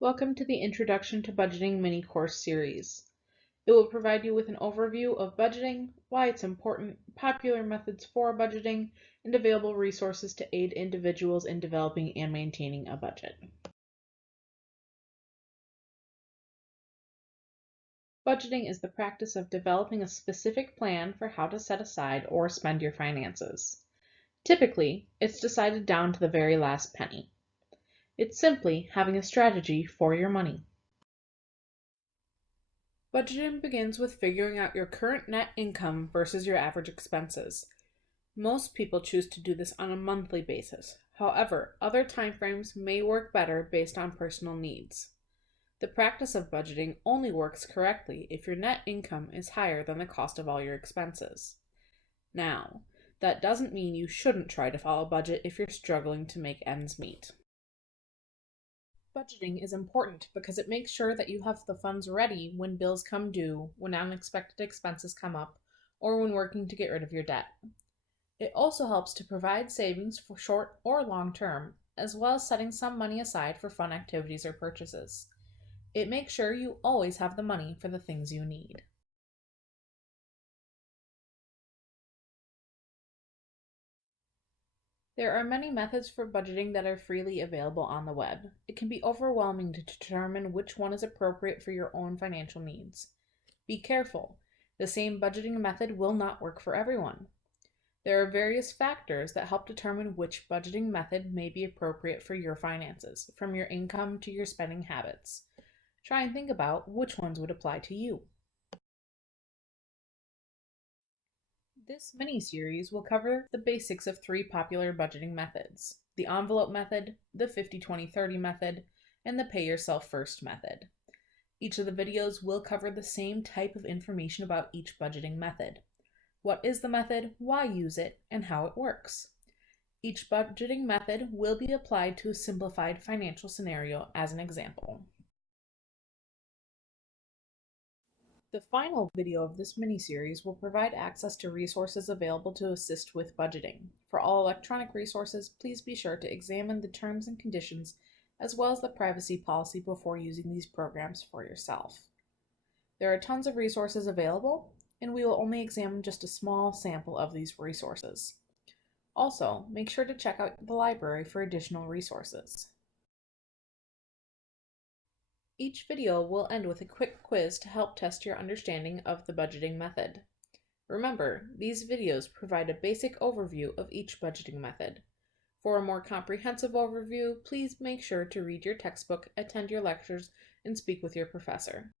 Welcome to the Introduction to Budgeting mini course series. It will provide you with an overview of budgeting, why it's important, popular methods for budgeting, and available resources to aid individuals in developing and maintaining a budget. Budgeting is the practice of developing a specific plan for how to set aside or spend your finances. Typically, it's decided down to the very last penny. It's simply having a strategy for your money. Budgeting begins with figuring out your current net income versus your average expenses. Most people choose to do this on a monthly basis. However, other timeframes may work better based on personal needs. The practice of budgeting only works correctly if your net income is higher than the cost of all your expenses. Now, that doesn't mean you shouldn't try to follow a budget if you're struggling to make ends meet. Budgeting is important because it makes sure that you have the funds ready when bills come due, when unexpected expenses come up, or when working to get rid of your debt. It also helps to provide savings for short or long term, as well as setting some money aside for fun activities or purchases. It makes sure you always have the money for the things you need. There are many methods for budgeting that are freely available on the web. It can be overwhelming to determine which one is appropriate for your own financial needs. Be careful. The same budgeting method will not work for everyone. There are various factors that help determine which budgeting method may be appropriate for your finances, from your income to your spending habits. Try and think about which ones would apply to you. This mini-series will cover the basics of three popular budgeting methods: the envelope method, the 50-20-30 method, and the pay yourself first method. Each of the videos will cover the same type of information about each budgeting method. What is the method, why use it, and how it works. Each budgeting method will be applied to a simplified financial scenario as an example. The final video of this mini-series will provide access to resources available to assist with budgeting. For all electronic resources, please be sure to examine the terms and conditions as well as the privacy policy before using these programs for yourself. There are tons of resources available, and we will only examine just a small sample of these resources. Also, make sure to check out the library for additional resources. Each video will end with a quick quiz to help test your understanding of the budgeting method. Remember, these videos provide a basic overview of each budgeting method. For a more comprehensive overview, please make sure to read your textbook, attend your lectures, and speak with your professor.